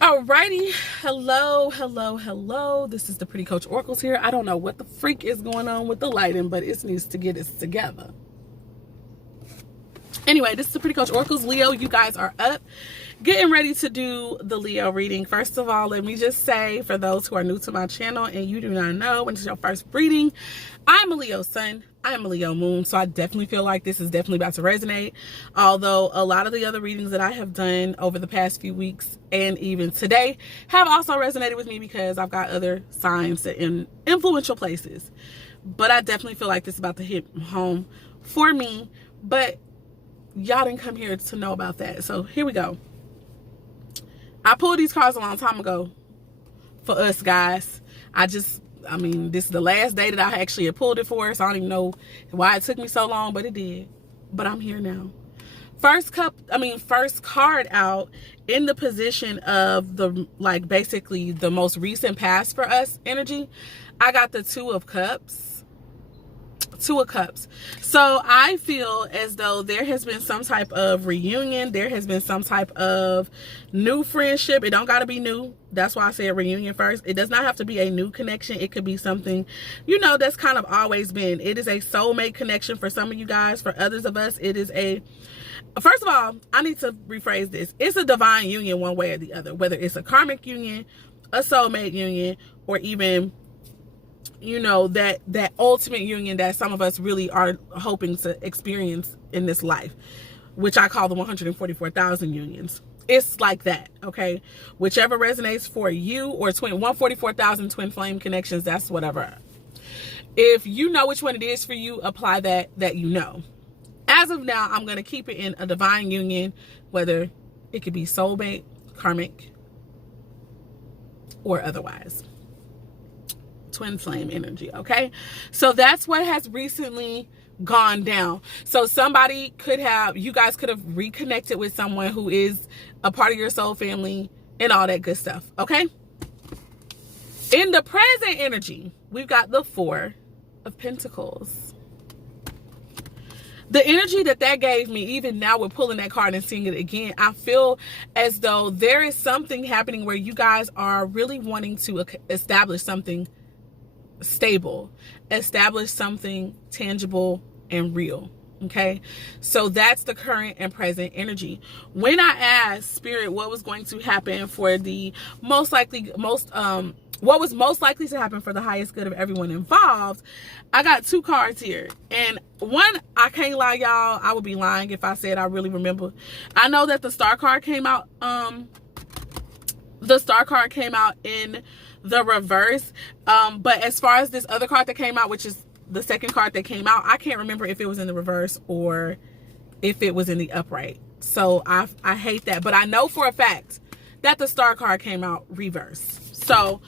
Alrighty, hello. This is the Pretty Coach Oracles here. I don't know what the freak is going on with the lighting, but it needs to get us together. Anyway, this is the Pretty Coach Oracles. Leo, you guys are up, getting ready to do the Leo reading. First of all, let me just say, for those who are new to my channel and you do not know, when it's your first reading, I'm a Leo sun. I am a Leo moon, so I definitely feel like this is definitely about to resonate. Although a lot of the other readings that I have done over the past few weeks and even today have also resonated with me because I've got other signs in influential places. But I definitely feel like this is about to hit home for me. But y'all didn't come here to know about that. So here we go. I pulled these cards a long time ago for us guys. I mean, this is the last day that I actually had pulled it for, so I don't even know why it took me so long, but it did. But I'm here now. First card out in the position of the, basically the most recent past for us energy. I got the Two of Cups. So I feel as though there has been some type of reunion. There has been some type of new friendship. It don't got to be new. That's why I said reunion first. It does not have to be a new connection. It could be something, that's kind of always been. It is a soulmate connection for some of you guys. For others of us, it is first of all, I need to rephrase this. It's a divine union one way or the other, whether it's a karmic union, a soulmate union, or even that ultimate union that some of us really are hoping to experience in this life, which I call the 144,000 unions. It's like that, okay? Whichever resonates for you, or 144,000 twin flame connections, that's whatever. If you know which one it is for you, apply that As of now, I'm going to keep it in a divine union, whether it could be soulmate, karmic, or otherwise. Twin flame energy, okay? So that's what has recently gone down. So you guys could have reconnected with someone who is a part of your soul family and all that good stuff, okay? In the present energy, we've got the Four of Pentacles. The energy that gave me, even now with pulling that card and seeing it again, I feel as though there is something happening where you guys are really wanting to establish something stable, establish something tangible and real, okay? So that's the current and present energy. When I asked Spirit what was going to happen for the what was most likely to happen for the highest good of everyone involved, I got two cards here. And one, I can't lie, y'all, I would be lying if I said I really remember. I know that the Star card came out, in the reverse, but as far as this other card that came out, which is the second card that came out, I can't remember if it was in the reverse or if it was in the upright. So I hate that, but I know for a fact that the Star card came out reverse. So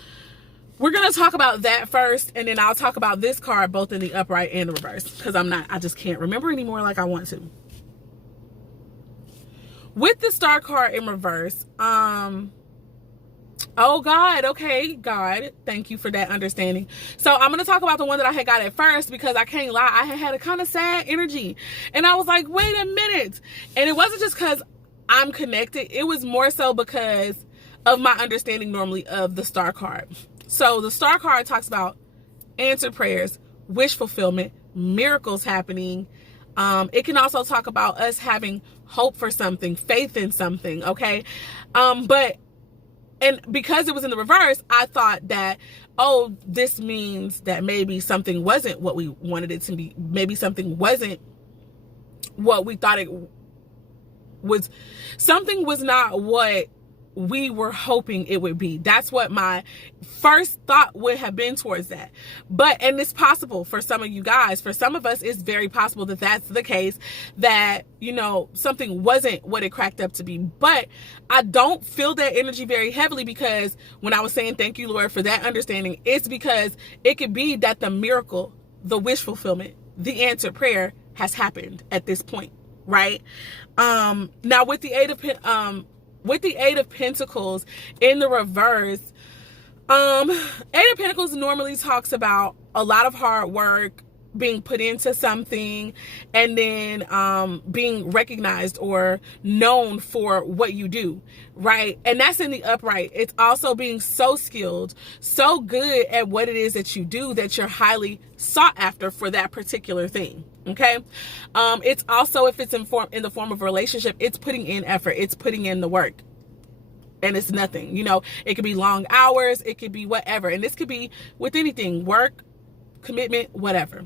we're gonna talk about that first, and then I'll talk about this card both in the upright and the reverse, because I just can't remember anymore like I want to. With the Star card in reverse, oh God, okay, God, thank you for that understanding. So I'm going to talk about the one that I had got at first, because I can't lie, I had a kind of sad energy. And I was like, wait a minute. And it wasn't just because I'm connected. It was more so because of my understanding normally of the Star card. So the Star card talks about answered prayers, wish fulfillment, miracles happening. It can also talk about us having hope for something, faith in something, okay? And because it was in the reverse, I thought that, oh, this means that maybe something wasn't what we wanted it to be. Maybe something wasn't what we thought it was. Something was not what we were hoping it would be. That's what my first thought would have been towards that. And it's possible for some of you guys. For some of us, it's very possible that that's the case, that, something wasn't what it cracked up to be. But I don't feel that energy very heavily, because when I was saying thank you, Lord, for that understanding, it's because it could be that the miracle, the wish fulfillment, the answered prayer has happened at this point, right? Now with the Eight of Pentacles in the reverse, Eight of Pentacles normally talks about a lot of hard work, being put into something and then being recognized or known for what you do, right? And that's in the upright. It's also being so skilled, so good at what it is that you do that you're highly sought after for that particular thing. Okay. It's also, if it's in the form of a relationship, it's putting in effort, it's putting in the work. And it's nothing, you know, it could be long hours, it could be whatever. And this could be with anything, work, commitment, whatever.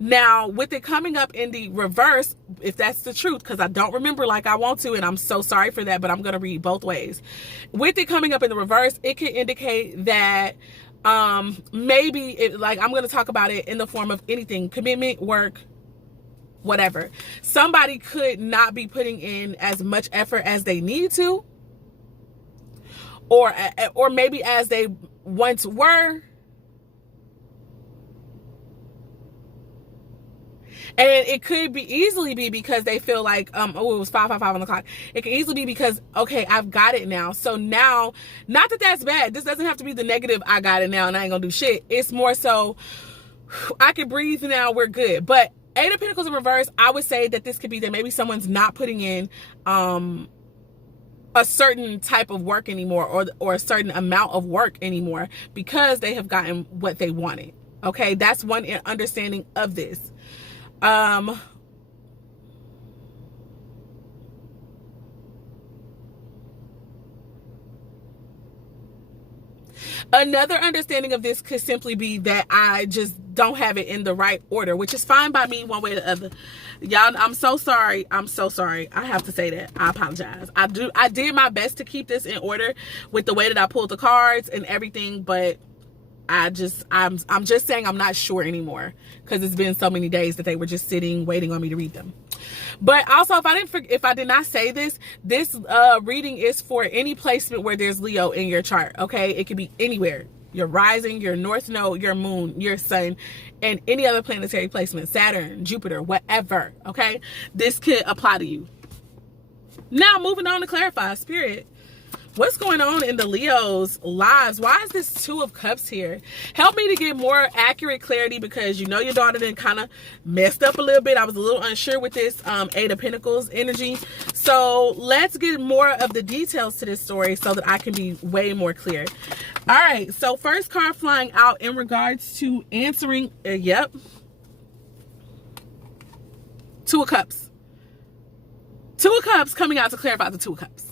Now, with it coming up in the reverse, if that's the truth, because I don't remember like I want to, and I'm so sorry for that, but I'm going to read both ways. With it coming up in the reverse, it can indicate that maybe it, like, I'm going to talk about it in the form of anything, commitment, work, whatever. Somebody could not be putting in as much effort as they need to, or maybe as they once were. And it could easily be because they feel like, it was 5:55 on the clock. It could easily be because, okay, I've got it now. So now, not that that's bad. This doesn't have to be the negative, I got it now and I ain't gonna do shit. It's more so, I can breathe now, we're good. But Eight of Pentacles in reverse, I would say that this could be that maybe someone's not putting in, a certain type of work anymore, or a certain amount of work anymore, because they have gotten what they wanted. Okay, that's one understanding of this. Another understanding of this could simply be that I just don't have it in the right order, which is fine by me one way or the other. Y'all, I'm so sorry. I'm so sorry. I have to say that. I apologize. I did my best to keep this in order with the way that I pulled the cards and everything, but I'm just saying I'm not sure anymore, because it's been so many days that they were just sitting waiting on me to read them. But also, if I did not say this reading is for any placement where there's Leo in your chart. Okay, it could be anywhere: your rising, your north node, your moon, your sun, and any other planetary placement, Saturn, Jupiter, whatever. Okay, this could apply to you. Now, moving on to clarify, Spirit, what's going on in the Leo's lives? Why is this Two of Cups here? Help me to get more accurate clarity, because you know your daughter then kind of messed up a little bit. I was a little unsure with this Eight of Pentacles energy. So let's get more of the details to this story so that I can be way more clear. All right. So first card flying out in regards to answering. Yep. Two of Cups. Two of Cups coming out to clarify the Two of Cups.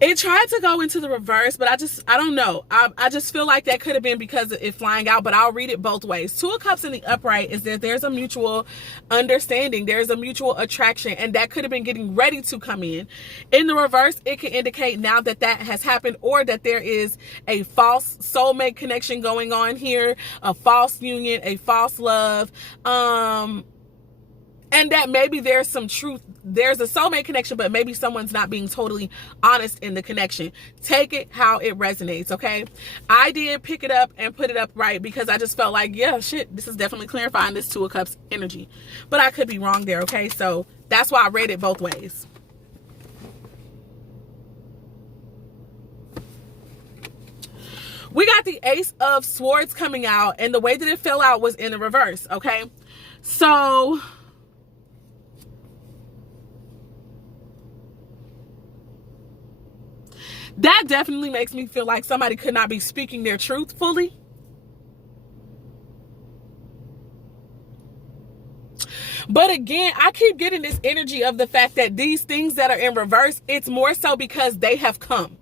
It tried to go into the reverse, but I don't know. I just feel like that could have been because of it flying out, but I'll read it both ways. Two of Cups in the upright is that there's a mutual understanding. There's a mutual attraction, and that could have been getting ready to come in. In the reverse, it can indicate now that that has happened, or that there is a false soulmate connection going on here, a false union, a false love, and that maybe there's some truth. There's a soulmate connection, but maybe someone's not being totally honest in the connection. Take it how it resonates, okay? I did pick it up and put it up right because I just felt like, yeah, shit, this is definitely clarifying this Two of Cups energy. But I could be wrong there, okay? So that's why I read it both ways. We got the Ace of Swords coming out, and the way that it fell out was in the reverse, okay? So that definitely makes me feel like somebody could not be speaking their truth fully. But again, I keep getting this energy of the fact that these things that are in reverse, it's more so because they have come.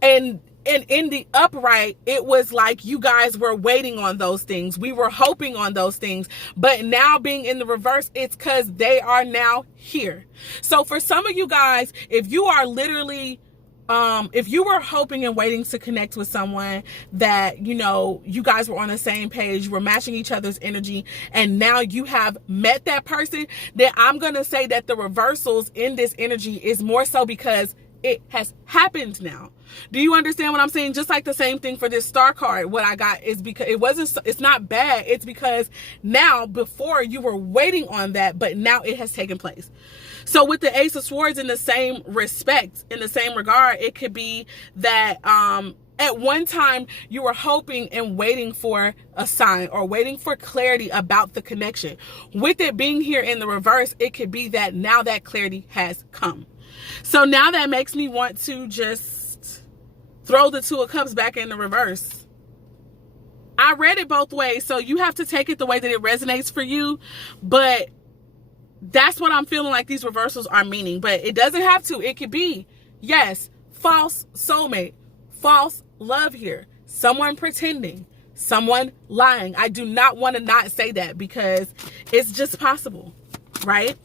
And in the upright, it was like you guys were waiting on those things. We were hoping on those things. But now being in the reverse, it's because they are now here. So for some of you guys, if you are literally if you were hoping and waiting to connect with someone that, you know, you guys were on the same page, you were matching each other's energy, and now you have met that person, then I'm going to say that the reversals in this energy is more so because it has happened now. Do you understand what I'm saying? Just like the same thing for this star card. What I got is because it's not bad. It's because now, before you were waiting on that, but now it has taken place. So with the Ace of Swords, in the same respect, in the same regard, it could be that, at one time you were hoping and waiting for a sign or waiting for clarity about the connection. With it being here in the reverse, it could be that now that clarity has come. So now that makes me want to just throw the Two of Cups back in the reverse. I read it both ways, so you have to take it the way that it resonates for you, but that's what I'm feeling like these reversals are meaning. But it doesn't have to. It could be, yes, false soulmate, false love here, someone pretending, someone lying. I do not want to not say that because it's just possible, right?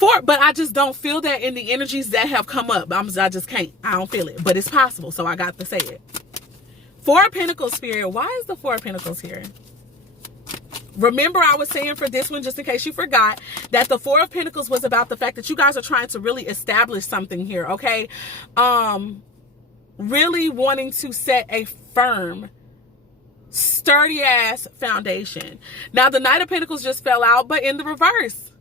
But I just don't feel that in the energies that have come up. I just can't. I don't feel it, but it's possible, so I got to say it. Four of Pentacles, Spirit. Why is the Four of Pentacles here? Remember, I was saying for this one, just in case you forgot, that the Four of Pentacles was about the fact that you guys are trying to really establish something here, okay? Really wanting to set a firm, sturdy-ass foundation. Now, the Knight of Pentacles just fell out, but in the reverse.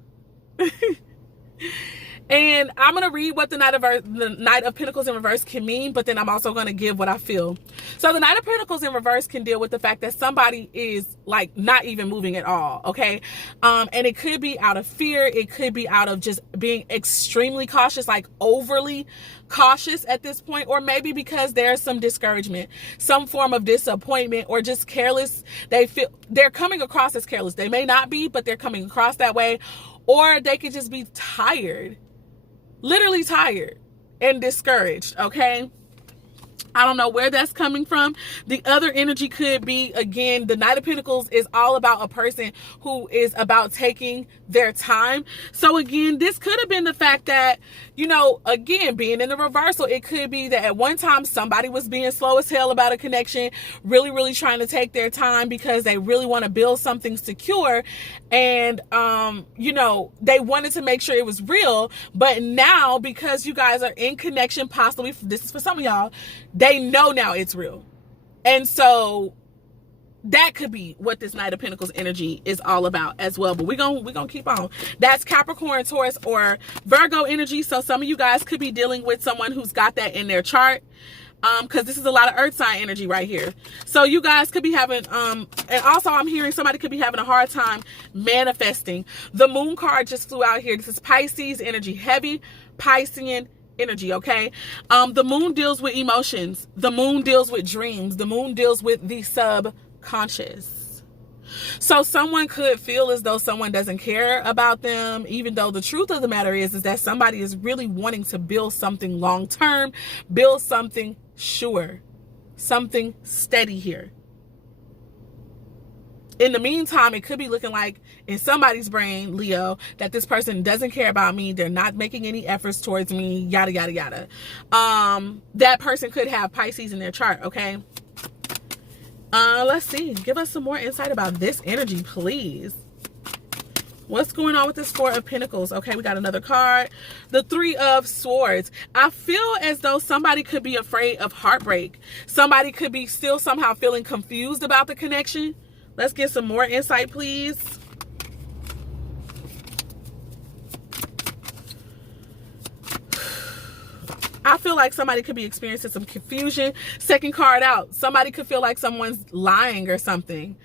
And I'm going to read what the Knight of Pentacles in reverse can mean, but then I'm also going to give what I feel. So the Knight of Pentacles in reverse can deal with the fact that somebody is like not even moving at all, okay? And it could be out of fear. It could be out of just being extremely cautious, like overly cautious at this point, or maybe because there's some discouragement, some form of disappointment, or just careless. They're coming across as careless. They may not be, but they're coming across that way. Or they could just be tired. Literally tired and discouraged, okay? I don't know where that's coming from. The other energy could be, again, the Knight of Pentacles is all about a person who is about taking their time. So again, this could have been the fact that, you know, again, being in the reversal, it could be that at one time somebody was being slow as hell about a connection, really, really trying to take their time because they really want to build something secure. And, you know, they wanted to make sure it was real. But now, because you guys are in connection, possibly, this is for some of y'all, they know now it's real. And so that could be what this Knight of Pentacles energy is all about as well. But we're gonna keep on. That's Capricorn, Taurus, or Virgo energy. So some of you guys could be dealing with someone who's got that in their chart. Because this is a lot of earth sign energy right here. So you guys could be having, and also I'm hearing somebody could be having a hard time manifesting. The Moon card just flew out here. This is Pisces energy, heavy Piscean energy, okay? The Moon deals with emotions. The Moon deals with dreams. The Moon deals with the subconscious. So someone could feel as though someone doesn't care about them, even though the truth of the matter is that somebody is really wanting to build something long-term, build something sure, something steady here. In the meantime, it could be looking like in somebody's brain, Leo, that this person doesn't care about me. They're not making any efforts towards me, yada, yada, yada. That person could have Pisces in their chart, okay? Let's see. Give us some more insight about this energy, please. What's going on with this Four of Pentacles? Okay, we got another card. The Three of Swords. I feel as though somebody could be afraid of heartbreak. Somebody could be still somehow feeling confused about the connection. Let's get some more insight, please. I feel like somebody could be experiencing some confusion. Second card out. Somebody could feel like someone's lying or something.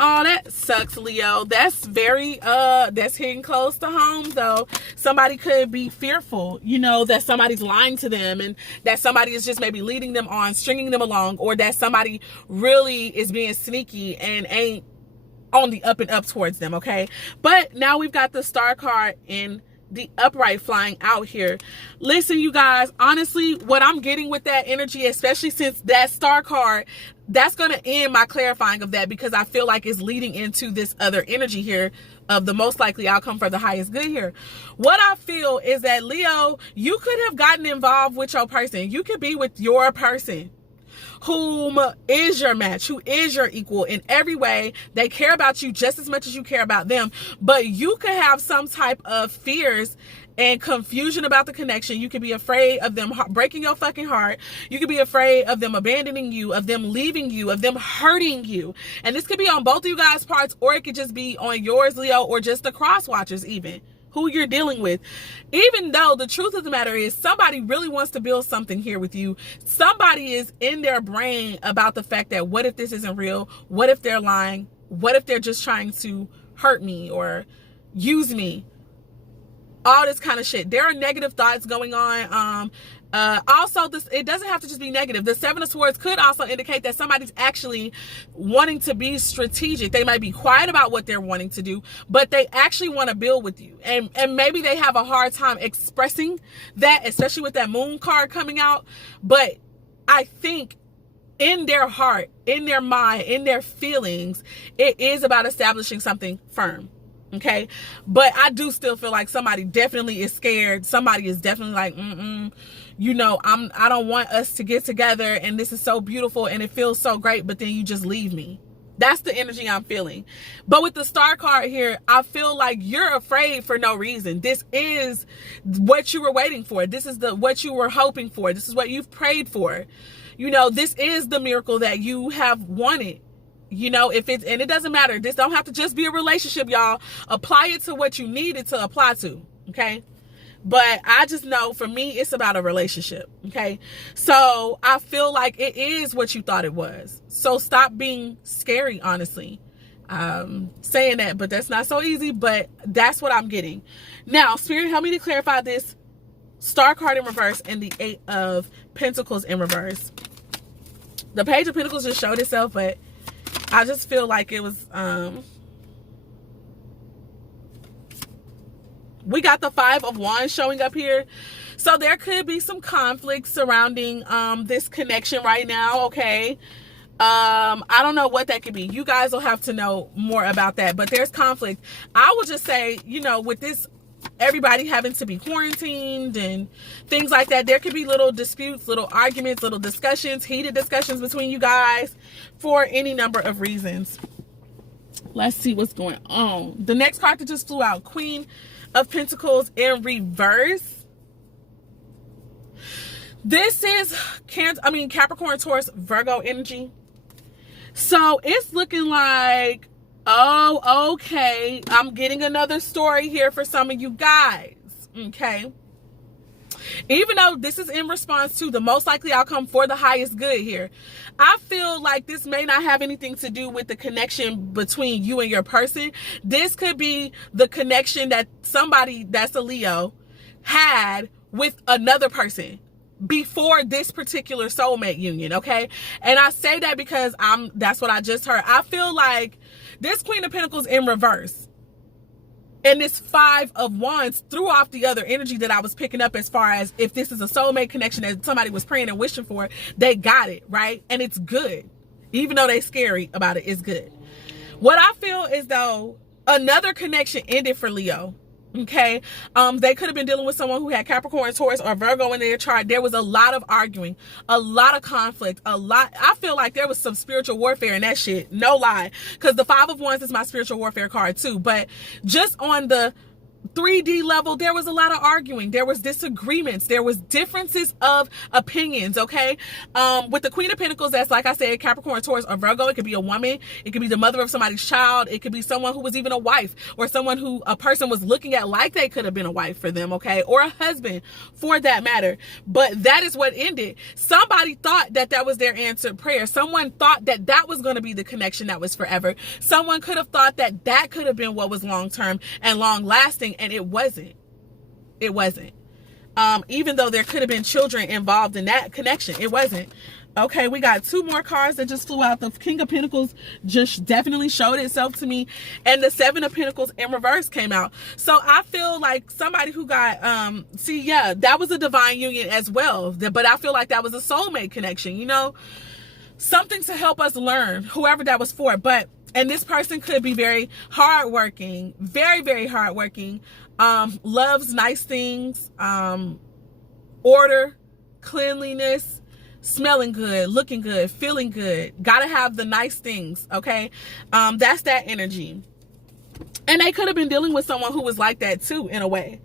Oh, that sucks, Leo. That's very, that's hitting close to home, though. Somebody could be fearful, you know, that somebody's lying to them and that somebody is just maybe leading them on, stringing them along, or that somebody really is being sneaky and ain't on the up and up towards them, okay? But now we've got the Star card in the upright flying out here. Listen, you guys, honestly, what I'm getting with that energy, especially since that Star card, that's going to end my clarifying of that, because I feel like it's leading into this other energy here of the most likely outcome for the highest good here. What I feel is that, Leo, you could have gotten involved with your person. You could be with your person whom is your match, who is your equal in every way. They care about you just as much as you care about them, but you could have some type of fears and confusion about the connection. You could be afraid of them breaking your fucking heart. You could be afraid of them abandoning you, of them leaving you, of them hurting you. And this could be on both of you guys' parts, or it could just be on yours, Leo, or just the cross watchers even. who you're dealing with. Even though the truth of the matter is somebody really wants to build something here with you. Somebody is in their brain about the fact that what if this isn't real? What if they're lying? What if they're just trying to hurt me or use me? All this kind of shit. There are negative thoughts going on. Also, it doesn't have to just be negative. The Seven of Swords could also indicate that somebody's actually wanting to be strategic. They might be quiet about what they're wanting to do, but they actually want to build with you. And maybe they have a hard time expressing that, especially with that Moon card coming out. But I think in their heart, in their mind, in their feelings, it is about establishing something firm. Okay, but I do still feel like somebody definitely is scared. Somebody is definitely like, you know, I don't want us to get together, and this is so beautiful and it feels so great, but then you just leave me. That's the energy I'm feeling. But with the Star card here, I feel like you're afraid for no reason. This is what you were waiting for. This is what you were hoping for. This is what you've prayed for. You know, this is the miracle that you have wanted. You know, and it doesn't matter. This don't have to just be a relationship, y'all. Apply it to what you need it to apply to, okay? But I just know for me, it's about a relationship, okay? So I feel like it is what you thought it was. So stop being scary, honestly. Saying that, but that's not so easy, but that's what I'm getting. Now, Spirit, help me to clarify this Star card in reverse and the Eight of Pentacles in reverse. The Page of Pentacles just showed itself, but I just feel like it was, we got the Five of Wands showing up here. So there could be some conflict surrounding this connection right now, okay? I don't know what that could be. You guys will have to know more about that, but there's conflict. I will just say, you know, with this, everybody having to be quarantined and things like that, there could be little disputes, little arguments, little discussions, heated discussions between you guys for any number of reasons. Let's see what's going on. The next card that just flew out, Queen of Pentacles in reverse. This is Capricorn, Taurus, Virgo energy. So it's looking like, oh, okay, I'm getting another story here for some of you guys, okay? Even though this is in response to the most likely outcome for the highest good here, I feel like this may not have anything to do with the connection between you and your person. This could be the connection that somebody that's a Leo had with another person before this particular soulmate union, okay? And I say that because that's what I just heard. I feel like this Queen of Pentacles in reverse and this Five of Wands threw off the other energy that I was picking up as far as if this is a soulmate connection that somebody was praying and wishing for, they got it, right? And it's good. Even though they're scary about it, it's good. What I feel is though another connection ended for Leo. Okay, they could have been dealing with someone who had Capricorn, Taurus, or Virgo in their chart. There was a lot of arguing, a lot of conflict, I feel like there was some spiritual warfare in that shit, no lie, because the Five of Wands is my spiritual warfare card too. But just on the 3D level, there was a lot of arguing, there was disagreements, there was differences of opinions, okay? With the Queen of Pentacles, that's like I said, Capricorn, Taurus, or Virgo. It could be a woman, it could be the mother of somebody's child, it could be someone who was even a wife, or someone who a person was looking at like they could have been a wife for them, okay? Or a husband for that matter. But that is what ended. Somebody thought that that was their answered prayer. Someone thought that that was going to be the connection that was forever. Someone could have thought that that could have been what was long-term and long-lasting, and it wasn't. It wasn't. Even though there could have been children involved in that connection, it wasn't. Okay, we got two more cards that just flew out. The King of Pentacles just definitely showed itself to me, and the Seven of Pentacles in reverse came out. So I feel like somebody who got that was a divine union as well, but I feel like that was a soulmate connection, you know, something to help us learn, whoever that was for. But and this person could be very hardworking, very, very hardworking, loves nice things, order, cleanliness, smelling good, looking good, feeling good. Gotta have the nice things, okay? That's that energy. And they could have been dealing with someone who was like that too, in a way.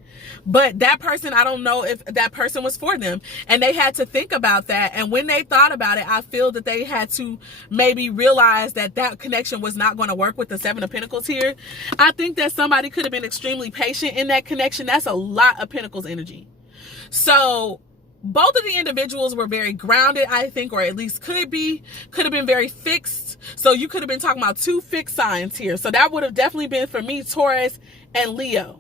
But that person, I don't know if that person was for them. And they had to think about that. And when they thought about it, I feel that they had to maybe realize that that connection was not going to work with the Seven of Pentacles here. I think that somebody could have been extremely patient in that connection. That's a lot of Pentacles energy. So both of the individuals were very grounded, I think, or at least could have been very fixed. So you could have been talking about two fixed signs here. So that would have definitely been for me, Taurus and Leo.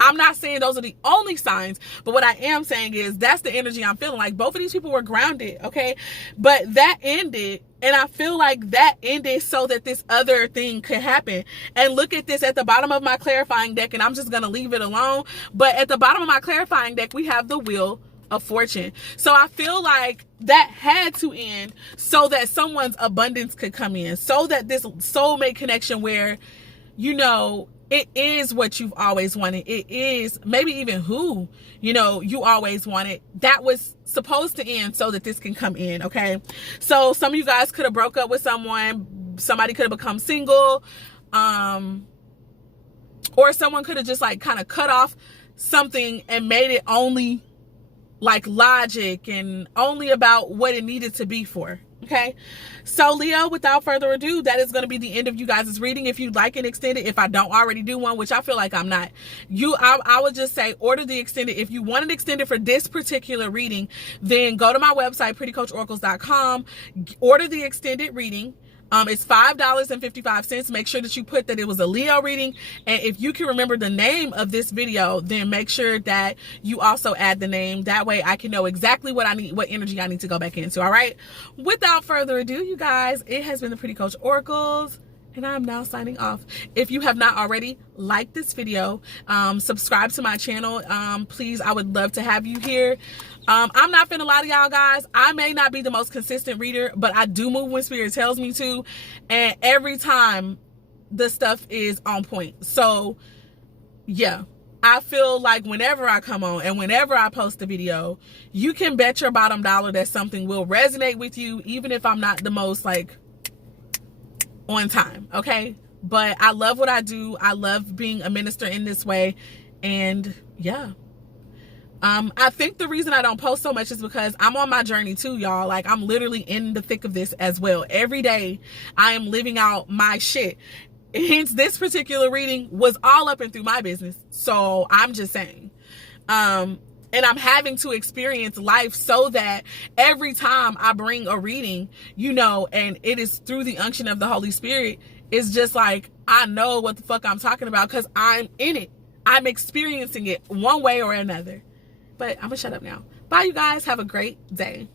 I'm not saying those are the only signs, but what I am saying is that's the energy I'm feeling. Like both of these people were grounded, okay? But that ended, and I feel like that ended so that this other thing could happen. And look at this at the bottom of my clarifying deck, and I'm just going to leave it alone. But at the bottom of my clarifying deck, we have the Wheel of Fortune. So I feel like that had to end so that someone's abundance could come in, so that this soulmate connection where, you know, it is what you've always wanted. It is maybe even who, you know, you always wanted. That was supposed to end so that this can come in, okay? So some of you guys could have broke up with someone. Somebody could have become single. Or someone could have just like kind of cut off something and made it only like logic and only about what it needed to be for. Okay, so Leo, without further ado, that is going to be the end of you guys' reading. If you'd like an extended, if I don't already do one, which I feel like I'm not, I would just say order the extended. If you want an extended for this particular reading, then go to my website, prettycoachoracles.com, order the extended reading. It's $5.55. Make sure that you put that it was a Leo reading. And if you can remember the name of this video, then make sure that you also add the name. That way I can know exactly what I need, what energy I need to go back into. All right. Without further ado, you guys, it has been the Pretty Coach Oracles, and I'm now signing off. If you have not already, like this video, subscribe to my channel. Please, I would love to have you here. I'm not finna lie to y'all guys. I may not be the most consistent reader, but I do move when spirit tells me to. And every time the stuff is on point. So yeah, I feel like whenever I come on and whenever I post a video, you can bet your bottom dollar that something will resonate with you, even if I'm not the most like on time. Okay. But I love what I do. I love being a minister in this way. And yeah. I think the reason I don't post so much is because I'm on my journey too, y'all. Like I'm literally in the thick of this as well. Every day I am living out my shit. Hence this particular reading was all up and through my business. So I'm just saying, and I'm having to experience life so that every time I bring a reading, you know, and it is through the unction of the Holy Spirit, it's just like, I know what the fuck I'm talking about because I'm in it. I'm experiencing it one way or another. But I'm gonna shut up now. Bye, you guys. Have a great day.